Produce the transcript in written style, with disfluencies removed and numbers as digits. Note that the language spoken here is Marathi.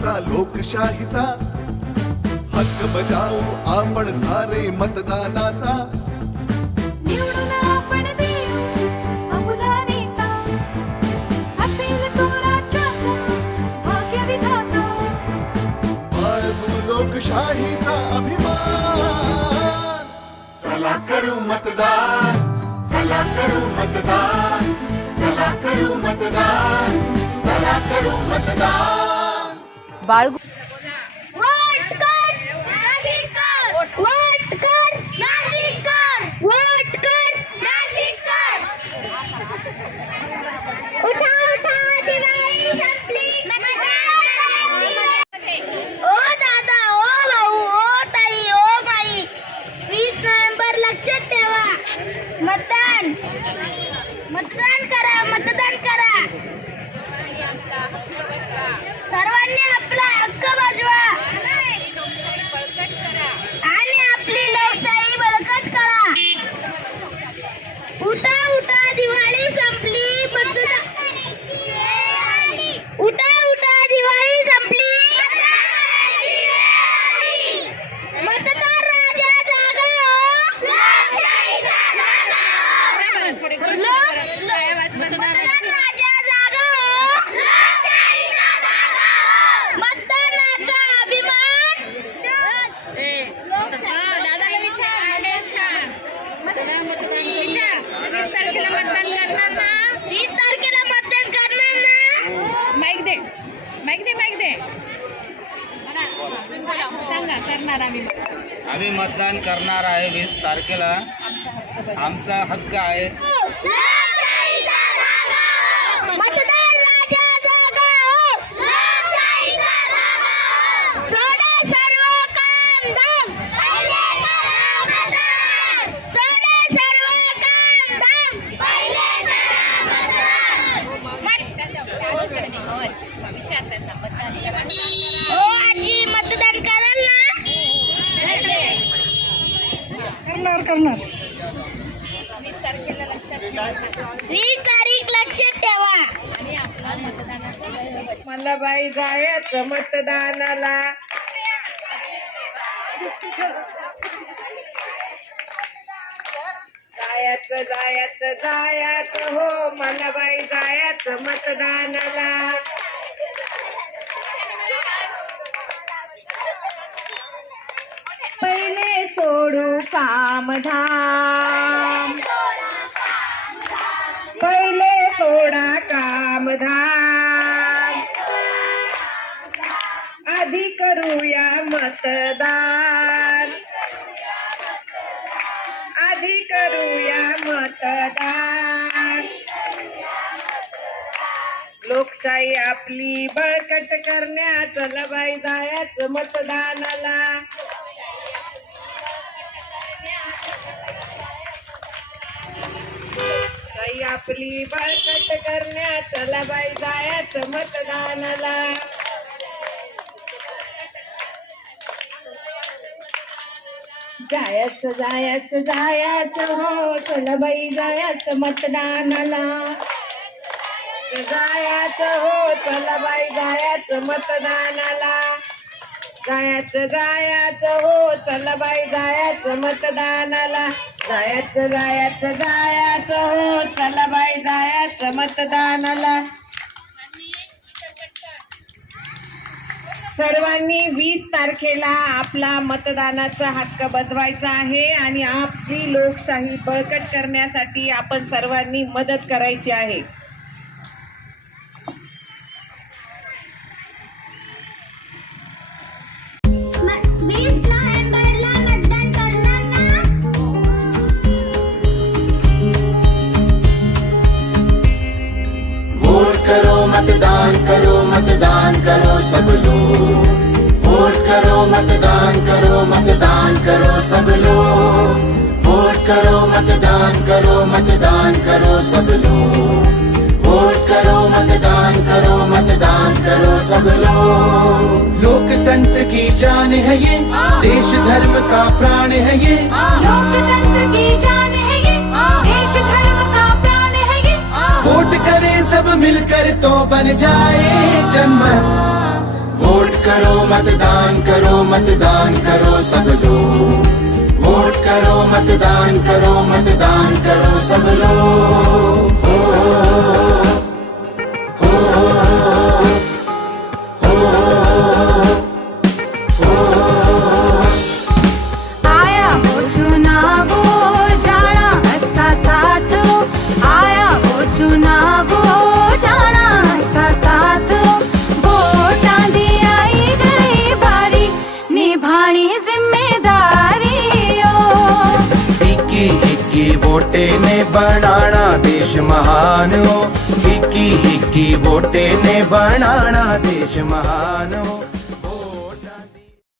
लोकशाहीचा लोकशाहीचा हक्क बजावू आपण सारे मतदानाचा. निवडून आपण देऊ आपला नेता, असेल चोराच्याचा भाग्यविधाता. बाळगू लोकशाहीचा अभिमान, चला करू मतदान, चला करू मतदान, चला करू मतदान, चला करू मतदान. बाळगू मतदान करा, मतदान करा. सर्वांनी आपला हक्क बजवा आणि आपली लोकशाही बळकट करा. उठा उठा दिवाळी संपली, उठा उठा दिवाळी संपली, मतदार राजा जागा हो, लोकशाही जागा हो. मतदार राजा जागा हो, लोकशाही जागा हो. मतदानाचा अभिमान, वीस तारखेला मतदान करणार ना. माईक दे, माईक दे, माईक दे. सांगा करणार आम्ही मतदान करणार आहे 20 तारखेला. आमचा हक्क आहे. मतदार राजा जागा हो, लोकशाही जागा हो. सोडा सर्व काम धाम, पहिले करा मतदान. सोडा सर्व काम धाम, पहिले करा मतदान. हो आजी, मतदान कराल ना. करणार 20 तारीख लक्षात ठेवा. मला बाई जायचं मतदानाला. जायचं जायचं जायचं हो, मला बाई जायचं मतदानाला. पहिले सोडू कामधाम, पहिले सोडा कामधाम, आधी करूया मतदान, आधी करूया मतदान. लोकशाही आपली बळकट करण्या, चला बाई जायचं मतदानाला. लोकशाही आपली बळकट करण्या, चला बाई जायचं मतदानाला. जायचं जायचं जायचं हो, चला बाई जायचं मतदानाला. जायचं हो, चला बाई जायचं मतदानाला. जायचं जायचं हो, चला बाई जायचं मतदानाला. जायचं जायचं जायचं हो, चला बाई जायचं मतदानाला. सर्वांनी 20 तारखेला आपला मतदानाचा हक्क बजवायचा आहे आणि आपली लोकशाही बळकट करण्यासाठी आपण सर्वांनी मदत करायची आहे. मतदान करो, मतदान करो सब लोग. वोट करो, मतदान करो, मतदान करो सब लोग. वोट करो, मतदान करो, मतदान करो सब लोग. वोट करो, मतदान करो, मतदान करो सब लोग. लोकतंत्र की जान है ये, देश धर्म का प्राण है ये. लोकतंत्र की जान है ये, देश धर्म का प्राण है ये. वोट करें सब मिलकर तो बन जाए जनमत. वोट करो मतदान करो मतदान करो सब लोग वोट करो मतदान करो सब लोग आया वो चुनाव जाना असा साथ आया वो चुनाव जाना असा साथ वोटां दी आई गई बारी निभानी जिम्मेदारी इक्की इक्की वोटे ने बनाना देश महान हो इक्की इक्की वोटे ने बनाना देश महान हो